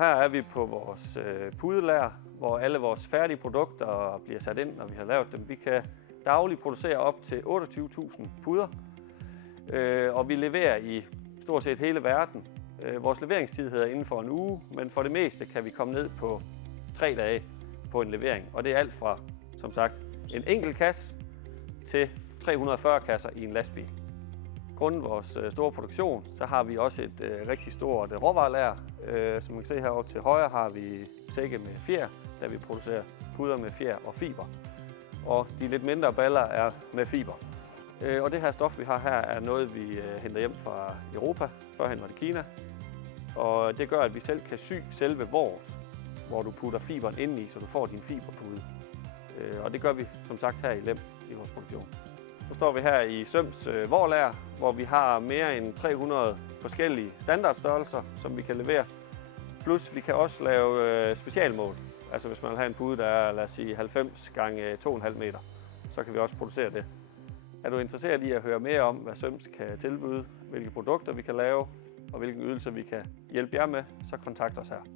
her er vi på vores pudelager, hvor alle vores færdige produkter bliver sat ind, når vi har lavet dem. Vi kan dagligt producere op til 28.000 puder, og vi leverer i stort set hele verden. Vores leveringstid hedder inden for en uge, men for det meste kan vi komme ned på 3 dage på en levering. Og det er alt fra, som sagt, en enkelt kasse til 340 kasser i en lastbil. Grundet vores store produktion, så har vi også et rigtig stort råvarelager. Som man kan se herovre til højre har vi sække med fjer, der vi producerer puder med fjer og fiber. Og de lidt mindre baller er med fiber. Og det her stof, vi har her, er noget, vi henter hjem fra Europa. Førhen var det Kina. Og det gør, at vi selv kan sy selve vores, hvor du putter fiberen indeni, så du får din fiberpude. Og det gør vi som sagt her i Lem i vores produktion. Nu står vi her i Søms vorlager, hvor vi har mere end 300 forskellige standardstørrelser, som vi kan levere. Plus vi kan også lave specialmål. Altså hvis man vil have en pude, der er, lad os sige, 90 gange 2,5 meter, så kan vi også producere det. Er du interesseret i at høre mere om, hvad Søms kan tilbyde, hvilke produkter vi kan lave og hvilke ydelser vi kan hjælpe jer med, så kontakt os her.